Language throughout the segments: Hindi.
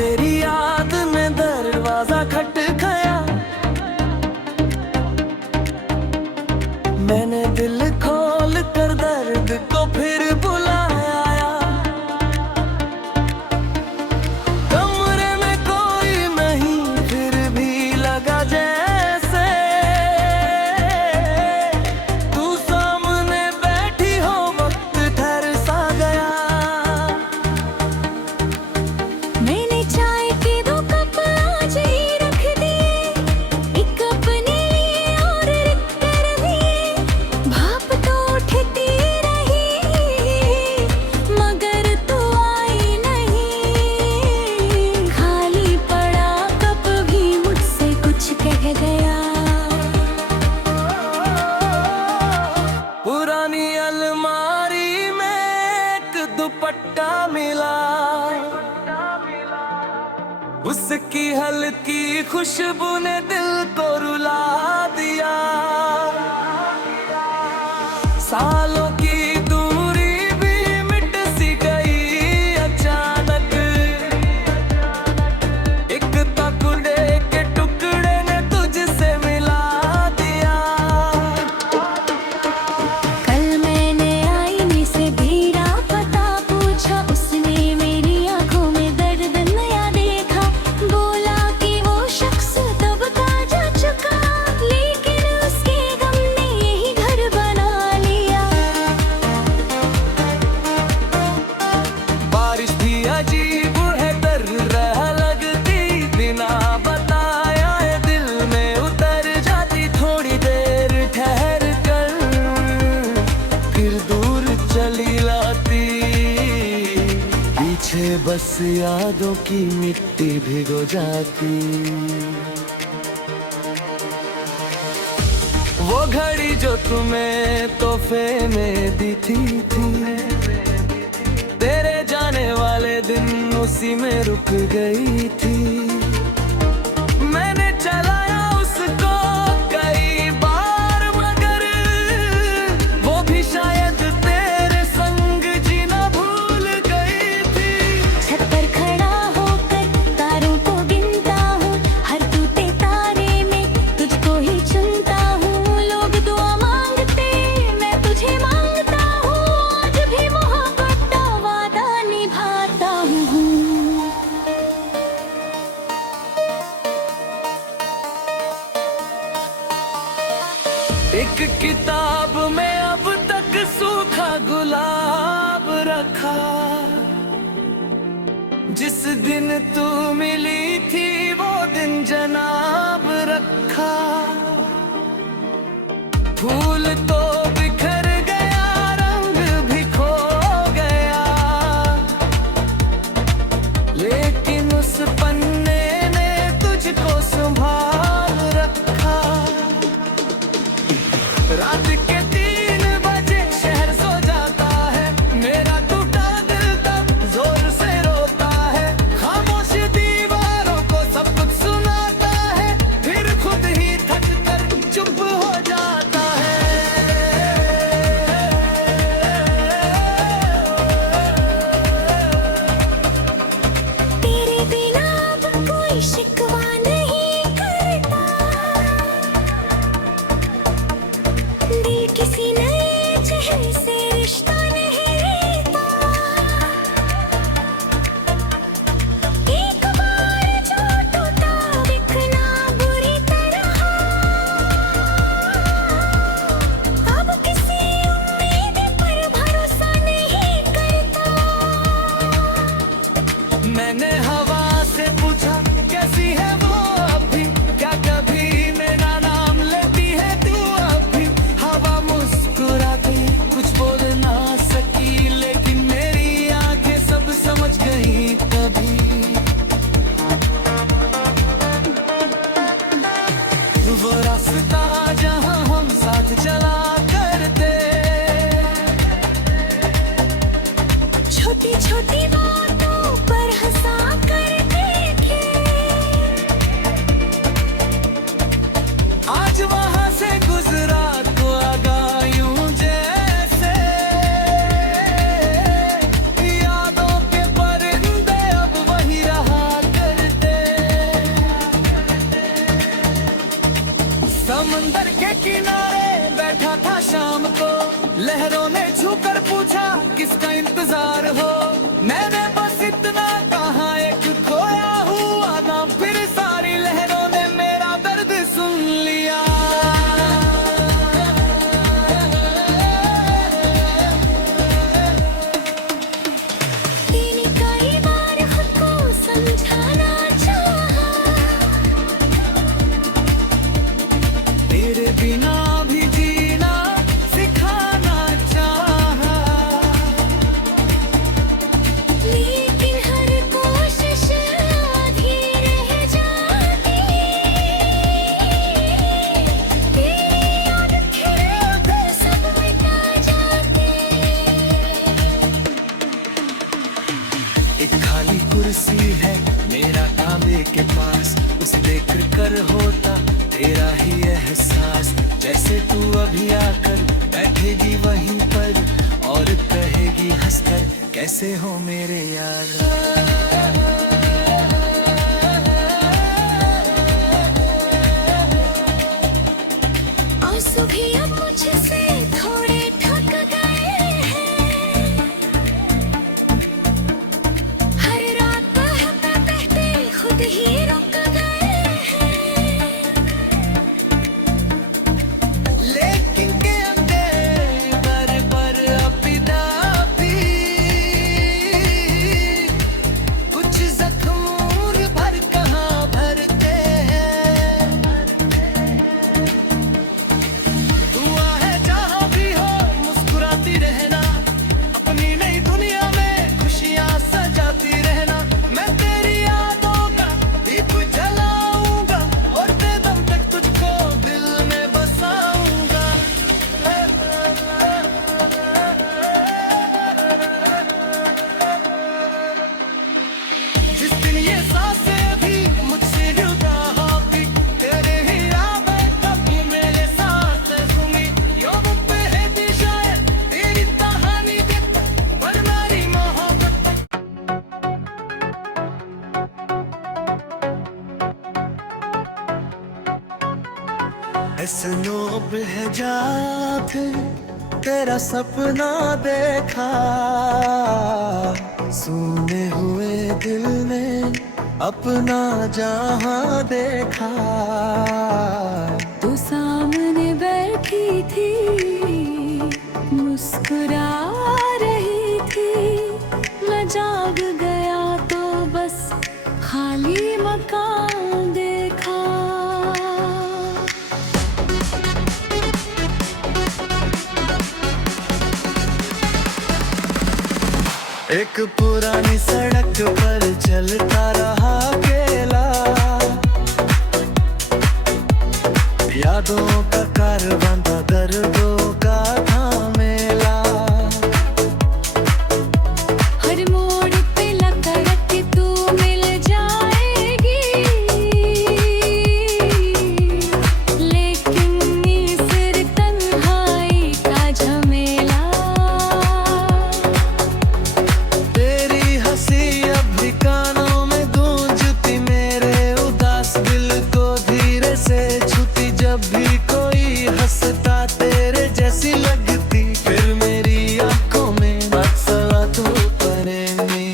तेरी याद में दरवाजा खटखटाया, मैंने दिल खोल कर दर्द को फिर बुलाया। कमरे में कोई नहीं फिर भी लगा जैसे तू सामने बैठी हो, वक्त ठहर सा गया। मैंने चाय के 2 कप आज ही रख दिए, एक अपने लिए और एक कर दिए। भाप तो उठती रही मगर तू आई नहीं, खाली पड़ा कप भी मुझसे कुछ कह गया। पुरानी अलमारी में एक दुपट्टा मिला, उसकी हल्की खुशबू ने दिल को रुला दिया। सालों की दूरी भी मिट सी गई अचानक, एक टुकड़े के टुकड़े ने तुझसे मिला दिया। कल मैंने आईने से भीड़ा पता पूछा, उसने मेरी आंखों में दर्द नया देखा। बोला कि वो शख्स तब का जा चुका, लेकिन उसके गम ने यही घर बना लिया। बारिश भी अजीब है, डर रह लगती, बिना बताया ये दिल में उतर जाती। थोड़ी देर ठहर कर फिर दूर चली लाती, पीछे बस यादों की मिट्टी भिगो जाती। वो घड़ी जो तुम्हें तोहफे में दी थी, तेरे जाने वाले दिन उसी में रुक गई थी। मैंने चलाया उसको कई बार मगर वो भी शायद तेरे संग जीना भूल गई थी। छत पर खड़ा होकर तारों को गिनता हूँ, हर टूटे तारे में तुझको ही चुनता हूँ। लोग दुआ मांगते मैं तुझे मांगता हूँ, आज भी मोहब्बत का वादा निभाता हूँ। एक किताब में अब तक सूखा गुलाब रखा, जिस दिन तू मिली थी वो दिन जनाब रखा। फूल तो बिखर गया, रंग भी खो गया, लेकिन उस पन्ने ने तुझको संभाल रखा। रात के 3 बजे शहर सो जाता है, मेरा टूटा दिल तब जोर से रोता है। खामोश दीवारों को सब कुछ सुनाता है, फिर खुद ही थक कर चुप हो जाता है। तेरे बिना अब कोई शिकवा नहीं करता, दिल किसी नए चेहरे से रिश्ता नहीं लेता। एक बार जो टूटा बिकना बुरी तरह, अब किसी उम्मीद पर भरोसा नहीं करता। मैंने हवा से पूछा कैसी है वो अभी, क्या कभी मेरा नाम लेती है तू अभी। हवा मुस्कुराती कुछ बोल ना सकी, लेकिन मेरी आंखें सब समझ गई तभी। वो रास्ता जहां हम साथ चला करते, छोटी छोटी बातों पर हंसा करते थे, आज वहां से गुजरा तो आगा यूं जैसे यादों के परिंदे अब वही रहा एक खाली कुर्सी है मेरा तांबे के पास, उसे देख कर होता तेरा ही एहसास। जैसे तू अभी आकर बैठेगी वहीं पर और कहेगी हंसकर, कैसे हो मेरे यार। आंसू भी अब मुझसे थोड़े थक गए हैं, हर रात बहते बहते खुद ही रुक गए हैं। लेकिन के अंदर बर अपिदा भी कुछ जख्मूर भर कहाँ भरते हैं। दुआ है जहाँ भी हो मुस्कुराती रहना, अपनी नई दुनिया में खुशियाँ सजाती रहना। मैं तेरी यादों का दीप जलाऊंगा और बेदम तक तुझको दिल में बसाऊंगा। जिस दिन ये सांसें भी मुझसे जुदा होगी, तेरे ही याद कभी मेरे साथ होंगी। योग पे है थी शायद तेरी कहानी के पर मेरी मोहब्बत। नोब है जा फिर तेरा सपना देखा, सुने हुए दिल ने अपना जहां देखा। तू सामने बैठी थी, मुस्कुरा रही थी, मैं जाग गया तो बस खाली मकान देखा। एक पुरानी सड़क पर चलता रहा अकेला, यादों का कारवां था, दर्दों का था मेला। हर मोड़ पे लगा के तू मिल जाएगी, लेकिन ये सिर तन्हाई का झमेला। तेरी हंसी अब भी कानों में गूंजती, मेरे उदास दिल को धीरे से छूती। जब भी कोई हंसता तेरे जैसी लगती, फिर मेरी आंखों में अक्सर तू परेंगी।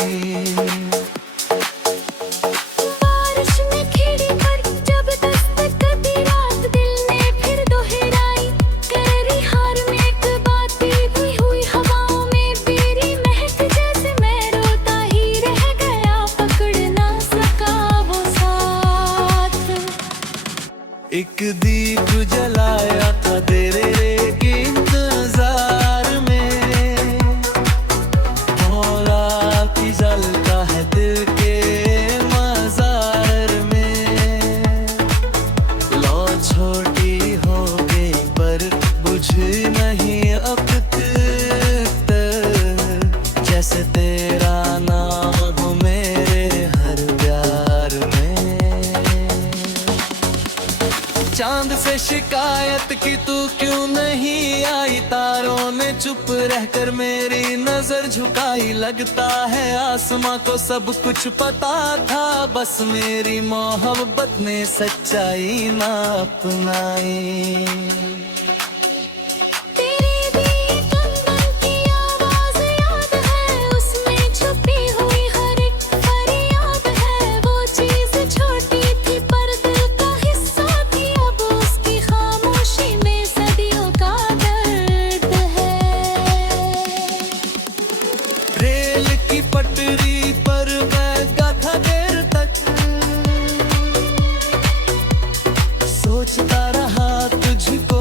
बारिश में खिड़ी पर जब दस्तक दी रात, दिल ने फिर दोहराई तेरी हार में एक बात भी हुई हवाओं में तेरी महक। जैसे मैं रोता ही रह गया, पकड़ ना सका वो साथ। एक दीप जलाया था तेरे के इंतजार में, मौला की जलता है दिल के मजार में। लो छोटी हो गई पर बुझ नहीं अब तक, जैसे तेरा नाम हो मेरे हर प्यार में। चांद से शिकायत की तू क्यों नहीं आई, तारों ने चुप रहकर मेरी नजर झुकाई। लगता है आसमां को सब कुछ पता था, बस मेरी मोहब्बत ने सच्चाई ना अपनाई। तेरी दी कंगन की आवाज याद है, उसमें छुपी हुई हर एक फरियाद है। वो चीज छोटी थी पर दिल का हिस्सा थी, अब उसकी खामोशी में सदियों का दर्द है। रेल की पटरी पर बैठा था देर तक, सोचता रहा तुझको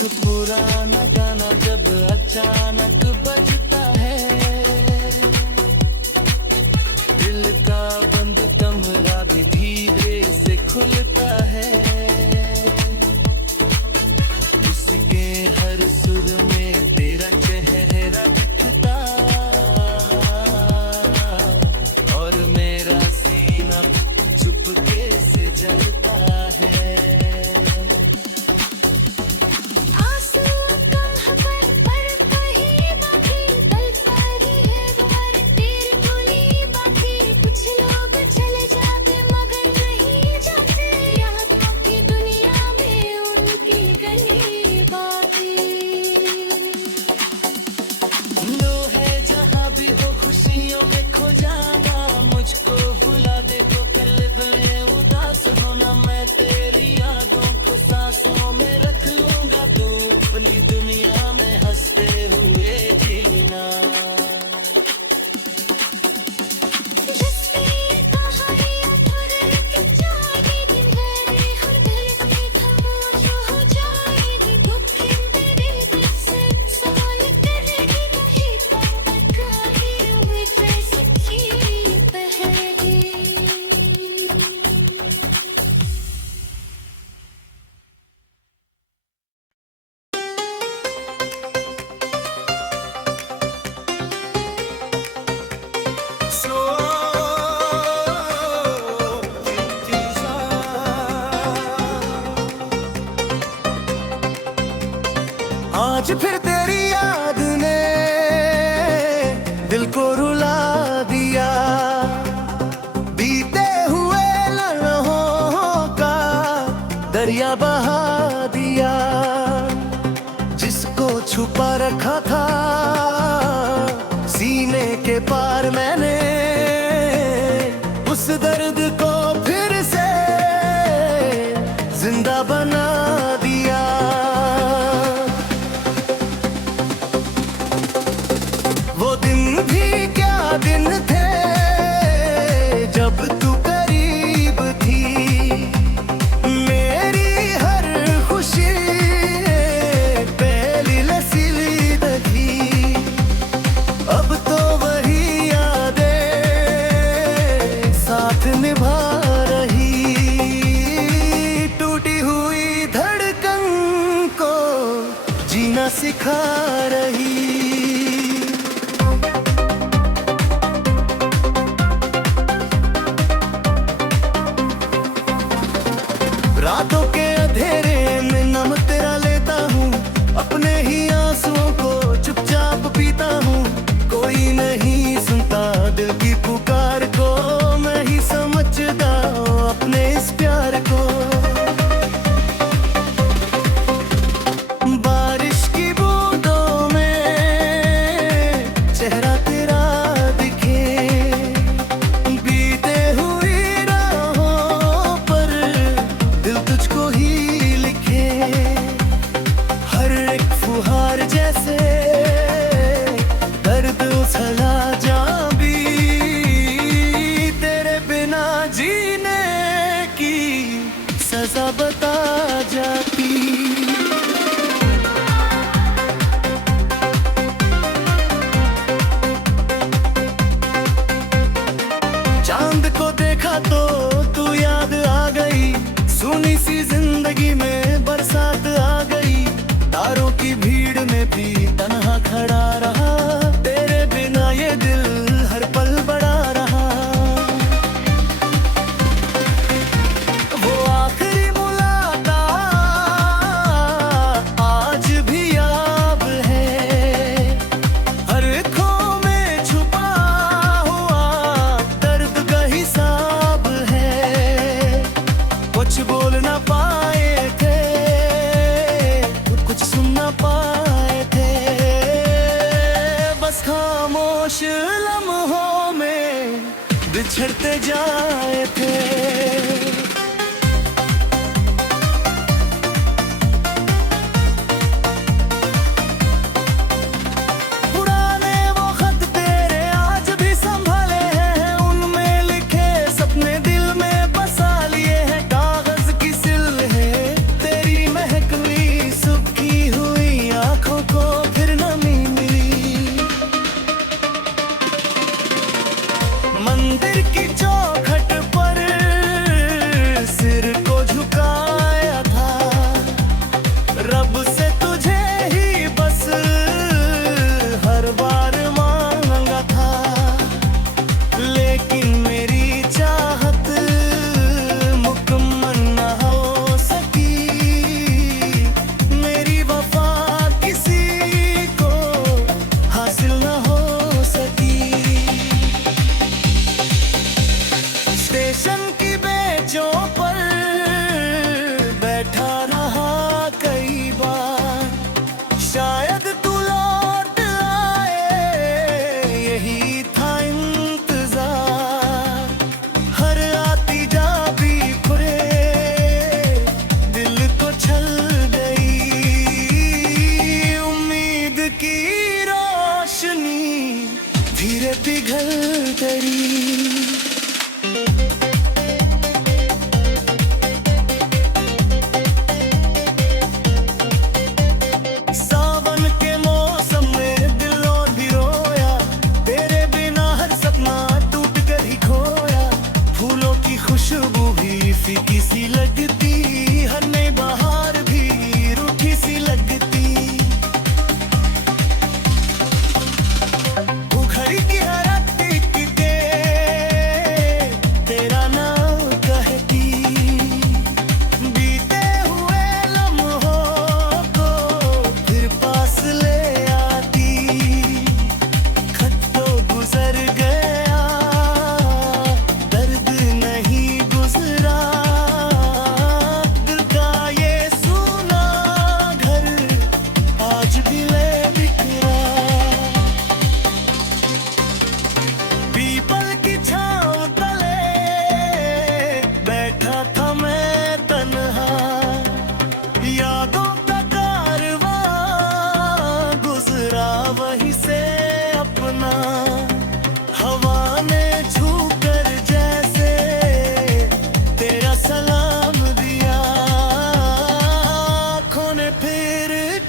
एक पुराना गाना जब अचानक बजता है, दिल का बंद कमरा भी धीरे से खुलता है। उसके हर सुर में तेरा चेहरा दिखता, और मेरा सीना चुपके से जलता है। आंसू कहाँ पर कहीं बाकी, कल सारी है बार तेरी टोली बाकी। कुछ लोग चले जाते मगर नहीं जाते, यादों की दुनिया में उनकी गली बाकी। लो है जहाँ भी हो खुशियों में खो जाना, मुझको भुला दे तो पल में उदास होना। मैं तेरी यादों को सांसों में रख लूंगा, तू अपनी दुनिया में हंसते हुए जीना। जिसने कहानी अधूरे रख जाएगी, मेरे हर दिल की खामोश हो जाएगी। दुख तेरे दिल से सवाल करेगी, नहीं पता हुई जैसे की बहेगी। आज फिर तेरी याद ने दिल को रुला दिया, बीते हुए लम्हों का दरिया बहा दिया। जिसको छुपा रखा था सीने के पार, मैंने उस दर्द को फिर से जिंदा बना दिया। वो दिन भी क्या दिन थे जब तू करीब थी, मेरी हर खुशी पहली लसीली दगी। अब तो वही यादें साथ निभा रही, टूटी हुई धड़कन को जीना सिखा रही। रातों के अंधेरे में नम तेरा लेता हूँ, अपने ही आंसुओं को चुपचाप पीता हूँ। कोई नहीं सुनता दिल की पुकार को, मैं ही समझता हूँ अपने इस प्यार को। बारिश की बूंदों में चेहरा तेरा दिखे, बीते हुई राहों पर दिल तुझको ही लिखे। हर एक फुहार जैसे दर्द उछला जा भी, तेरे बिना जीने की सजा बता जाती। चांद को देखा तो तू याद आ गई, सुनी सी जिंदगी में बरसात आ गई। तारों की भीड़ में भी तन्हा खड़ा रहा, तेरे बिना ये दिल हर पल बड़ा रहा। वो आखिरी मुलाकात आज भी याद है, हर खो में छुपा हुआ दर्द का हिसाब है। कुछ बोल ना पाए थे, कुछ सुन ना पाए थे, बस खामोश लम्हों में बिछड़ते जाए थे। पुराने वो खत तेरे आज भी संभाले हैं, उनमें लिखे सपने दिल में बसा लिए हैं। कागज की सिल है तेरी महकवी सुखी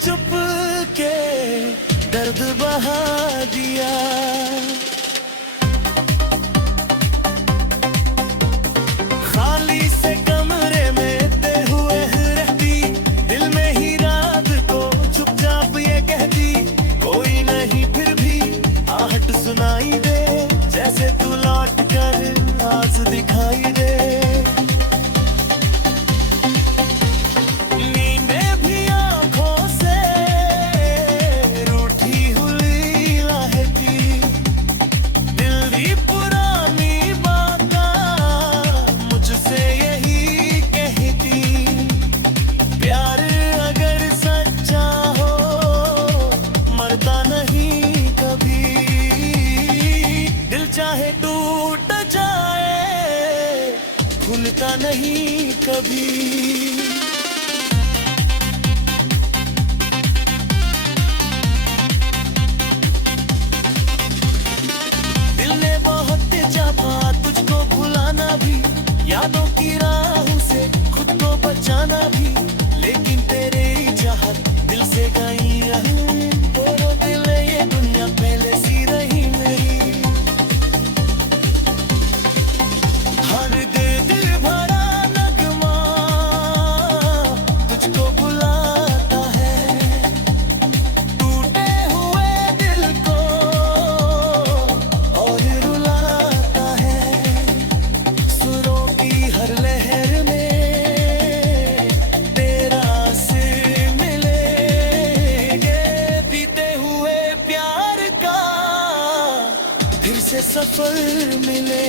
चुप के दर्द बहा दिया। खाली से कमरे में ते हुए रहती, दिल में ही रात को चुपचाप ये कहती, कोई नहीं फिर भी आहट सुनाई दे, जैसे तू लौट कर आज दिखाई दे। नींदें भी आंखों से रूठी हुई रहती, दिल की पुरानी बातें मुझसे यही कहती, प्यार अगर सच्चा हो मरता नहीं कभी, दिल चाहे टूट जाए भूलता नहीं कभी। दिल ने बहुत चाहा तुझको भुलाना भी, यादों की राहों से खुद को बचाना भी, लेकिन तेरे ही चाहत दिल से गई है। दोनों दिल ये दुनिया पहले सी रही नहीं। हर दे दिल भरा नगमा तुझको बुलाता है, टूटे हुए दिल को और रुलाता है। सुरों की हर लहर में तेरा सिर मिलेंगे, बीते हुए प्यार का फिर से सफर मिले।